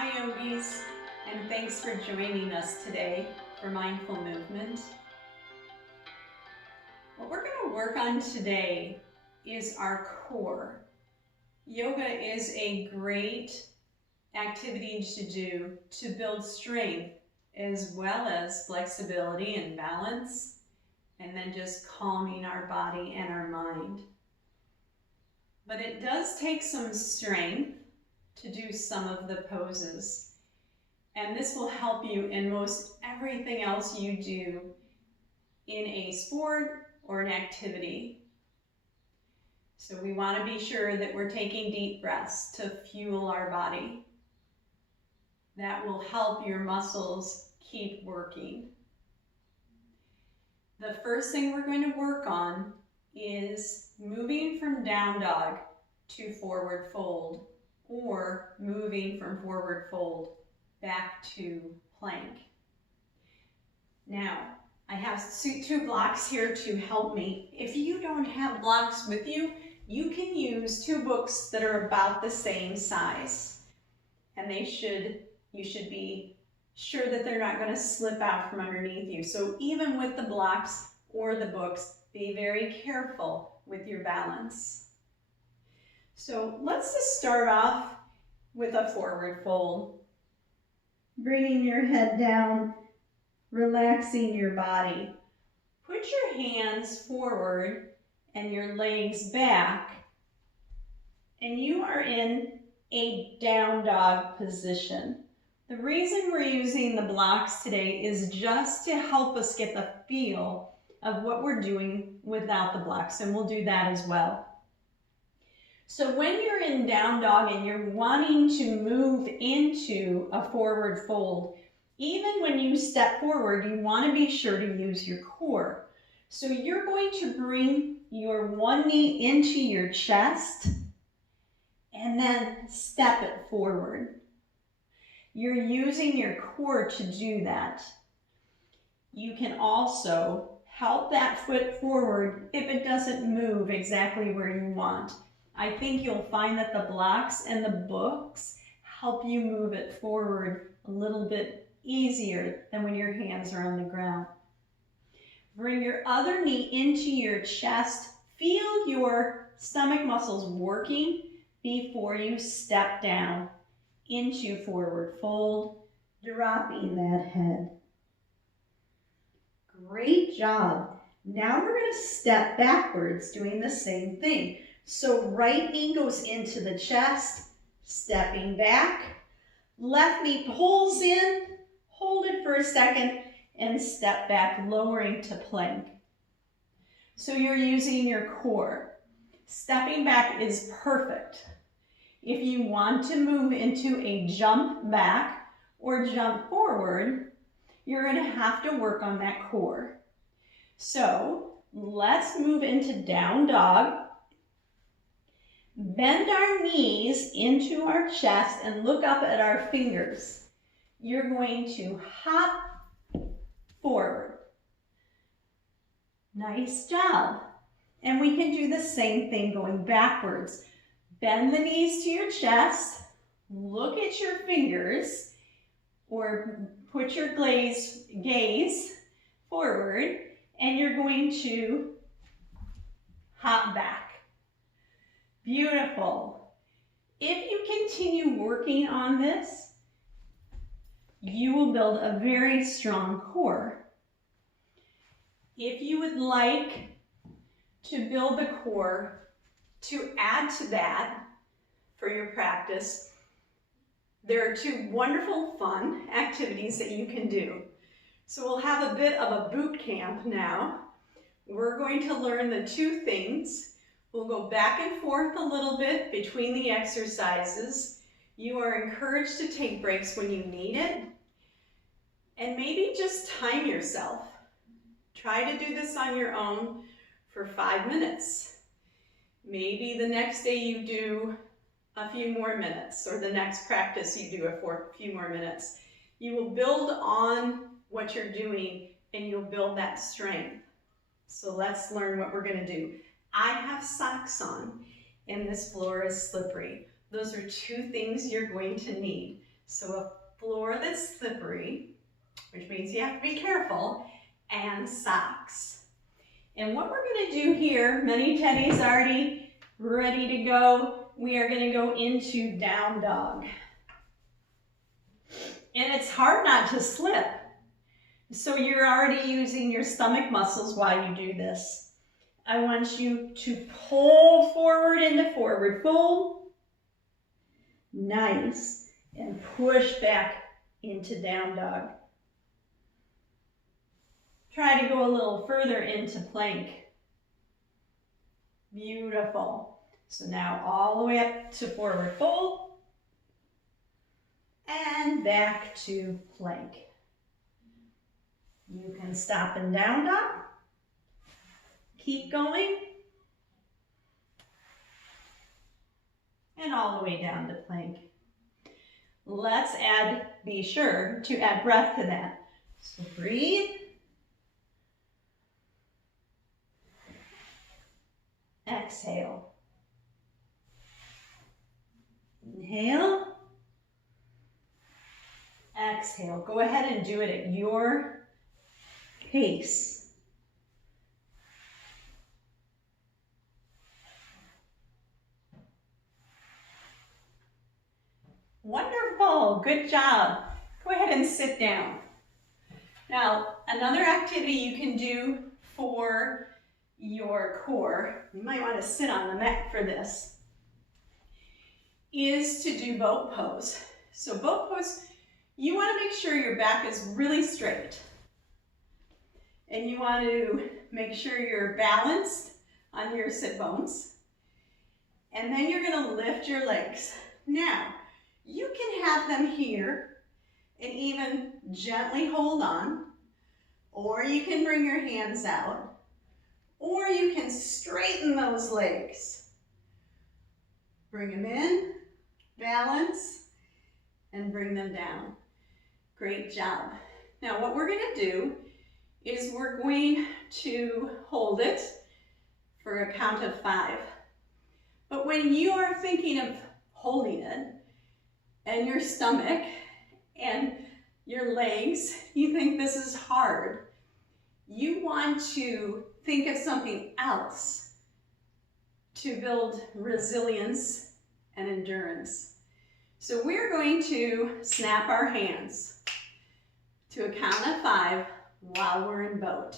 Hi yogis, and thanks for joining us today for Mindful Movement. What we're going to work on today is our core. Yoga is a great activity to do to build strength as well as flexibility and balance, and then just calming our body and our mind. But it does take some strength to do some of the poses. And this will help you in most everything else you do in a sport or an activity. So we want to be sure that we're taking deep breaths to fuel our body. That will help your muscles keep working. The first thing we're going to work on is moving from down dog to forward fold, or moving from forward fold back to plank. Now, I have two blocks here to help me. If you don't have blocks with you, you can use two books that are about the same size. And you should be sure that they're not going to slip out from underneath you. So even with the blocks or the books, be very careful with your balance. So let's just start off with a forward fold. Bringing your head down, relaxing your body. Put your hands forward and your legs back, and you are in a down dog position. The reason we're using the blocks today is just to help us get the feel of what we're doing without the blocks, and we'll do that as well. So when you're in down dog and you're wanting to move into a forward fold, even when you step forward, you want to be sure to use your core. So you're going to bring your one knee into your chest and then step it forward. You're using your core to do that. You can also help that foot forward if it doesn't move exactly where you want. I think you'll find that the blocks and the books help you move it forward a little bit easier than when your hands are on the ground. Bring your other knee into your chest. Feel your stomach muscles working before you step down into forward fold, dropping that head. Great job. Now we're going to step backwards, doing the same thing. So right knee goes into the chest, stepping back. Left knee pulls in, hold it for a second, and step back, lowering to plank. So you're using your core. Stepping back is perfect. If you want to move into a jump back or jump forward, you're going to have to work on that core. So let's move into down dog. Bend our knees into our chest and look up at our fingers. You're going to hop forward. Nice job. And we can do the same thing going backwards. Bend the knees to your chest, look at your fingers, or put your gaze forward, and you're going to hop back. Beautiful. If you continue working on this, you will build a very strong core. If you would like to build the core, to add to that for your practice, there are two wonderful fun activities that you can do. So we'll have a bit of a boot camp now. We're going to learn the two things. We'll go back and forth a little bit between the exercises. You are encouraged to take breaks when you need it. And maybe just time yourself. Try to do this on your own for 5 minutes. Maybe the next day you do a few more minutes, or the next practice you do a few more minutes. You will build on what you're doing and you'll build that strength. So let's learn what we're going to do. I have socks on and this floor is slippery. Those are two things you're going to need. So a floor that's slippery, which means you have to be careful, and socks. And what we're gonna do here, Mini Teddy's already ready to go. We are gonna go into down dog. And it's hard not to slip. So you're already using your stomach muscles while you do this. I want you to pull forward into forward fold. Nice. And push back into down dog. Try to go a little further into plank. Beautiful. So now all the way up to forward fold. And back to plank. You can stop in down dog. Keep going. And all the way down to plank. Let's be sure to add breath to that. So breathe. Exhale. Inhale. Exhale. Go ahead and do it at your pace. Wonderful. Good job. Go ahead and sit down. Now, another activity you can do for your core, you might want to sit on the mat for this, is to do boat pose. So boat pose, you want to make sure your back is really straight. And you want to make sure you're balanced on your sit bones. And then you're going to lift your legs. Now, you can have them here and even gently hold on, or you can bring your hands out, or you can straighten those legs. Bring them in, balance, and bring them down. Great job. Now what we're going to do is we're going to hold it for a count of 5. But when you are thinking of holding it, and your stomach and your legs, you think this is hard, you want to think of something else to build resilience and endurance. So we're going to snap our hands to a count of 5 while we're in boat.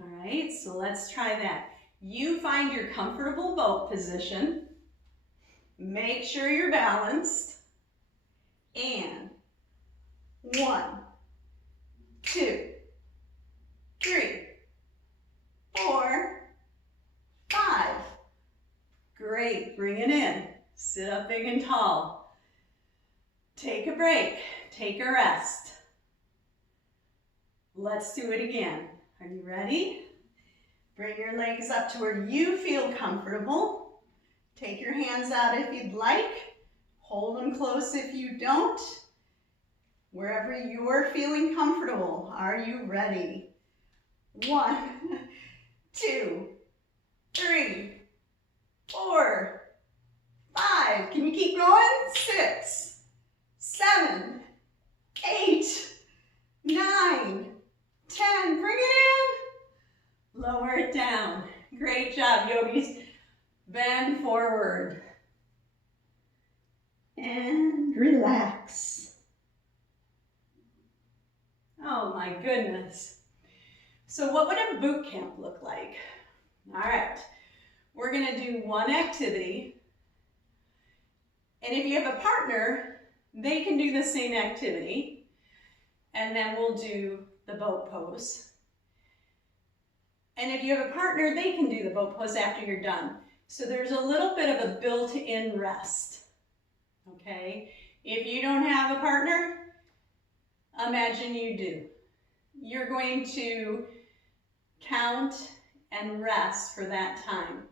All right, so let's try that. You find your comfortable boat position. Make sure you're balanced. And 1, 2, 3, 4, 5. Great, bring it in. Sit up big and tall. Take a break, take a rest. Let's do it again. Are you ready? Bring your legs up to where you feel comfortable. Take your hands out if you'd like. Hold them close if you don't. Wherever you're feeling comfortable. Are you ready? 1, 2, 3, 4, 5. Can you keep going? 6, 7, 8, 9, 10. Bring it in. Lower it down. Great job, yogis. Bend forward. And relax. Oh my goodness. So what would a boot camp look like? All right, we're gonna do one activity. And if you have a partner, they can do the same activity. And then we'll do the boat pose. And if you have a partner, they can do the boat pose after you're done. So there's a little bit of a built-in rest, okay? If you don't have a partner, imagine you do. You're going to count and rest for that time.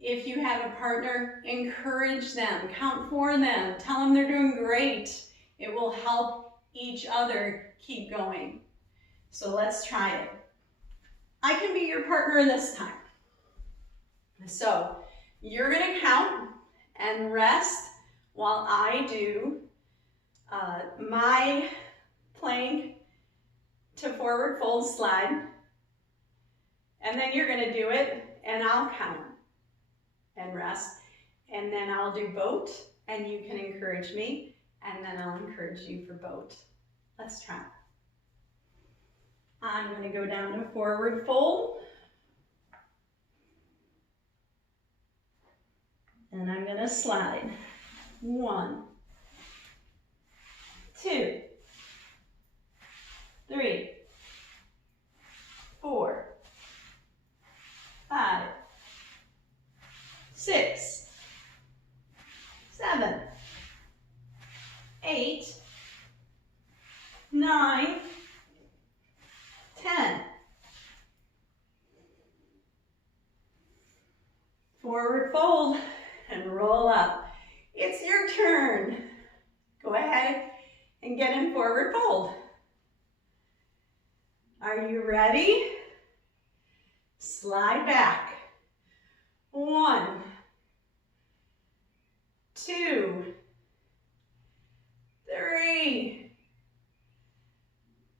If you have a partner, encourage them, count for them, tell them they're doing great. It will help each other keep going. So let's try it. I can be your partner this time. So you're gonna count and rest while I do my plank to forward fold slide, and then you're gonna do it and I'll count and rest, and then I'll do boat and you can encourage me, and then I'll encourage you for boat. Let's try. I'm gonna go down to forward fold, and I'm gonna slide. 1, 2, 3, 4, 5, 6, 7, 8, 9, 10. Forward fold and roll up. It's your turn. Go ahead and get in forward fold. Are you ready? Slide back. 1, 2, 3,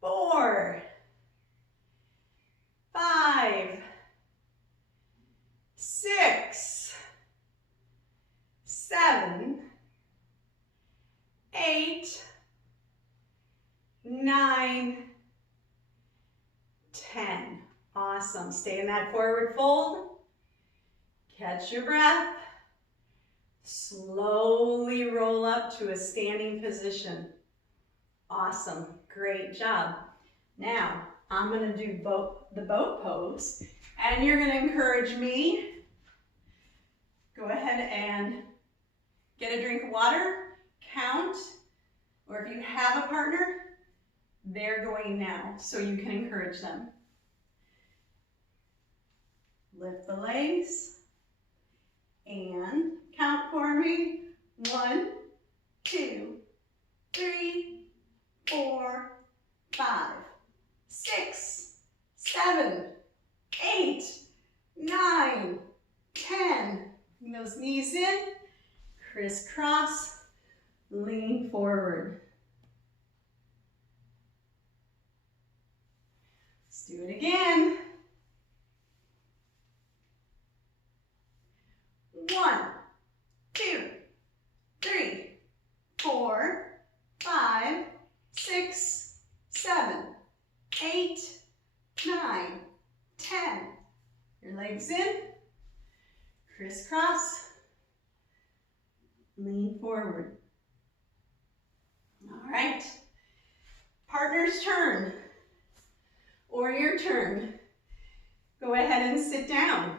4, 5, 6, 7, 8, 9, 10. Awesome. Stay in that forward fold. Catch your breath. Slowly roll up to a standing position. Awesome. Great job. Now, I'm going to do the boat pose, and you're going to encourage me. Go ahead and get a drink of water, count, or if you have a partner, they're going now, so you can encourage them. Lift the legs and count for me. 1, 2, 3, 4, 5, 6, 7, 8, 9, 10. Bring those knees in, crisscross, lean forward. Let's do it again. 1, 2, 3, 4, 5, 6, 7, 8, 9, 10. Your legs in, crisscross, lean forward. All right, partner's turn, or your turn. Go ahead and sit down.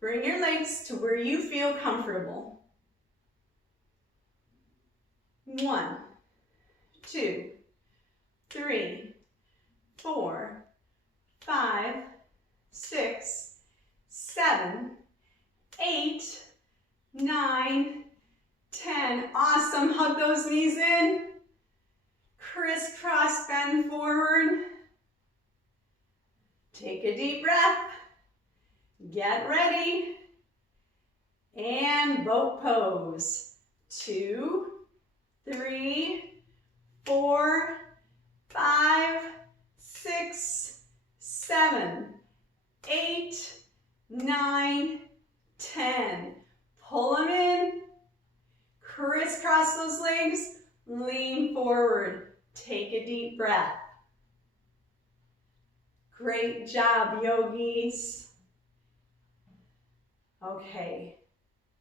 Bring your legs to where you feel comfortable. 1, 2, 3, 4, 5, 6, 7, 8, 9, 10. Awesome. Hug those knees in. Crisscross, bend forward. Take a deep breath. Get ready. And boat pose. 2, 3, 4, 5, 6, 7, 8, 9, 10. Pull them in. Crisscross those legs. Lean forward. Take a deep breath. Great job, yogis. Okay,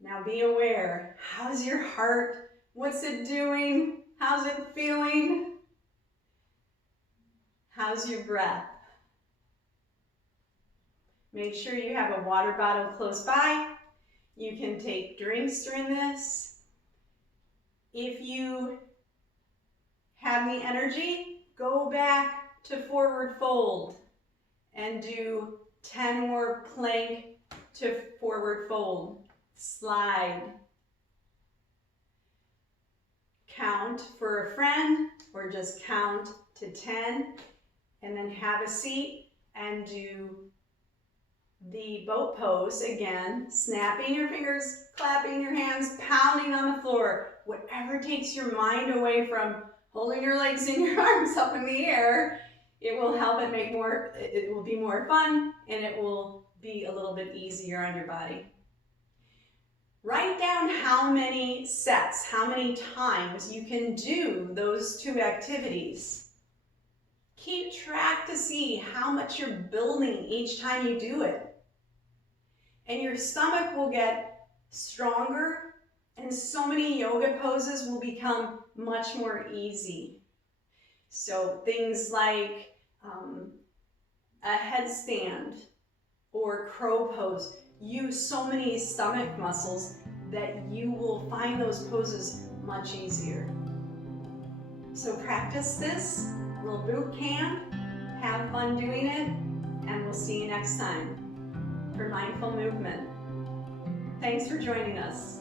now be aware. How's your heart? What's it doing? How's it feeling? How's your breath? Make sure you have a water bottle close by. You can take drinks during this. If you have the energy, go back to forward fold and do 10 more plank to forward fold. Slide. Count for a friend, or just count to 10, and then have a seat and do the boat pose again, snapping your fingers, clapping your hands, pounding on the floor, whatever takes your mind away from holding your legs and your arms up in the air. It will help it it will be more fun, and it will be a little bit easier on your body. Write down how many sets, how many times you can do those two activities. Keep track to see how much you're building each time you do it. And your stomach will get stronger, and so many yoga poses will become much more easy. So things like a headstand or crow pose use so many stomach muscles that you will find those poses much easier. So practice this little boot camp, have fun doing it, and we'll see you next time for Mindful Movement. Thanks for joining us.